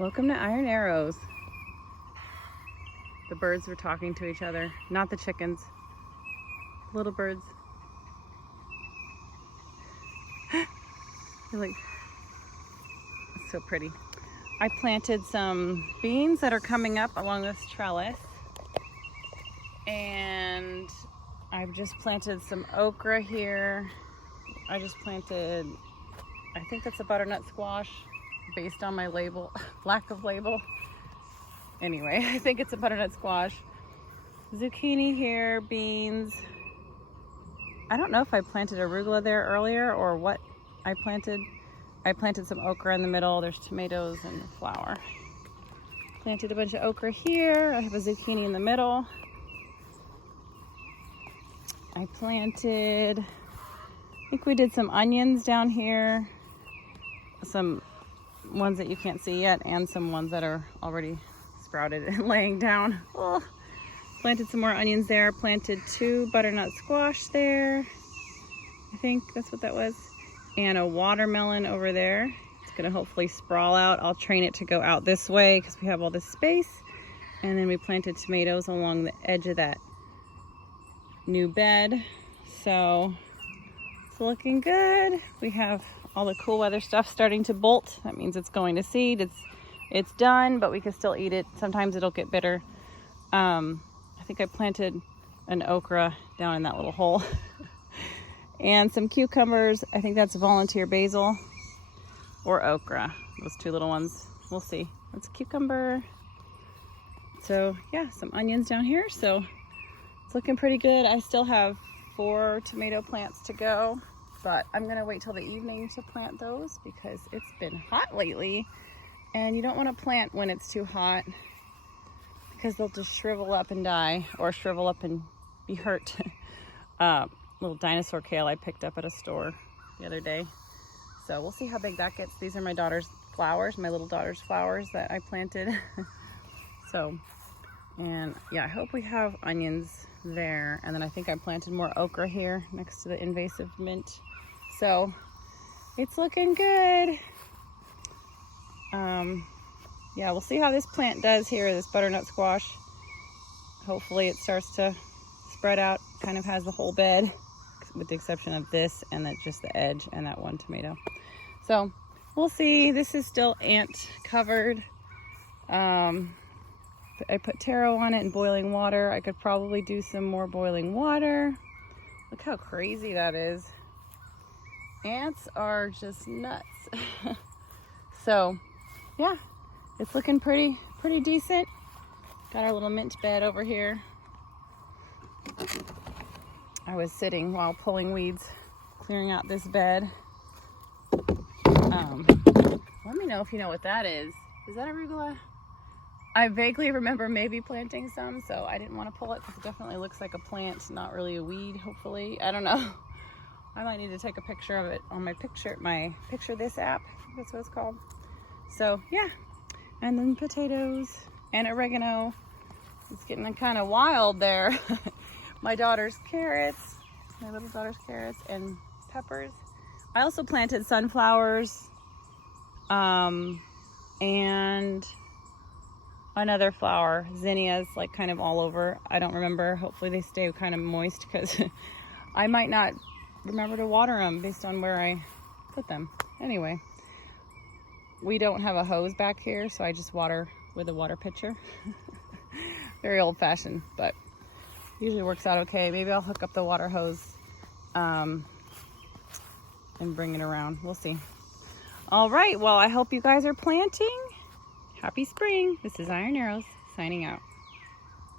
Welcome to Iron Arrows. The birds were talking to each other, not the chickens. Little birds. They're like, it's so pretty. I planted some beans that are coming up along this trellis. And I've just planted some okra here. I just planted, I think that's a butternut squash based on my label, lack of label. Anyway, I think it's a butternut squash. Zucchini here, beans. I don't know if I planted arugula there earlier or what I planted. I planted some okra in the middle. There's tomatoes and flour. Planted a bunch of okra here. I have a zucchini in the middle. I planted, I think we did some onions down here. Some ones that you can't see yet and some ones that are already sprouted and laying down. Oh. Planted some more onions there. Planted 2 butternut squash there. I think that's what that was. And a watermelon over there. It's gonna hopefully sprawl out. I'll train it to go out this way because we have all this space. And then we planted tomatoes along the edge of that new bed. So it's looking good. We have all the cool weather stuff starting to bolt. That means it's going to seed. It's done, but we can still eat it. Sometimes it'll get bitter. I think I planted an okra down in that little hole. And some cucumbers. I think that's volunteer basil or okra. Those 2 little ones. We'll see. That's a cucumber. So yeah, some onions down here. So it's looking pretty good. I still have 4 tomato plants to go, but I'm gonna wait till the evening to plant those because it's been hot lately and you don't want to plant when it's too hot because they'll just shrivel up and die or shrivel up and be hurt. Little dinosaur kale I picked up at a store the other day. So we'll see how big that gets. These are my daughter's flowers, my little daughter's flowers that I planted. So, and yeah, I hope we have onions there. And then I think I planted more okra here next to the invasive mint. So it's looking good. Yeah, we'll see how this plant does here, this butternut squash. Hopefully it starts to spread out, kind of has the whole bed, with the exception of this and then just the edge and that 1 tomato. So we'll see. This is still ant covered. I put taro on it in boiling water. I could probably do some more boiling water. Look how crazy that is. Ants are just nuts. So yeah, it's looking pretty decent. Got our little mint bed over here. I was sitting while pulling weeds, clearing out this bed. Let me know if you know what that is. Is that arugula? I vaguely remember maybe planting some, so I didn't want to pull it because it definitely looks like a plant, not really a weed, hopefully. I don't know. I might need to take a picture of it on my Picture This app. I think that's what it's called. So yeah, and then potatoes and oregano. It's getting kind of wild there. My daughter's carrots, my little daughter's carrots and peppers. I also planted sunflowers and another flower, zinnias, like kind of all over. I don't remember. Hopefully they stay kind of moist because I might not remember to water them based on where I put them. Anyway, we don't have a hose back here, so I just water with a water pitcher. Very old-fashioned, but usually works out okay. Maybe I'll hook up the water hose and bring it around. We'll see. All right, well, I hope you guys are planting. Happy spring. This is Iron Arrows signing out.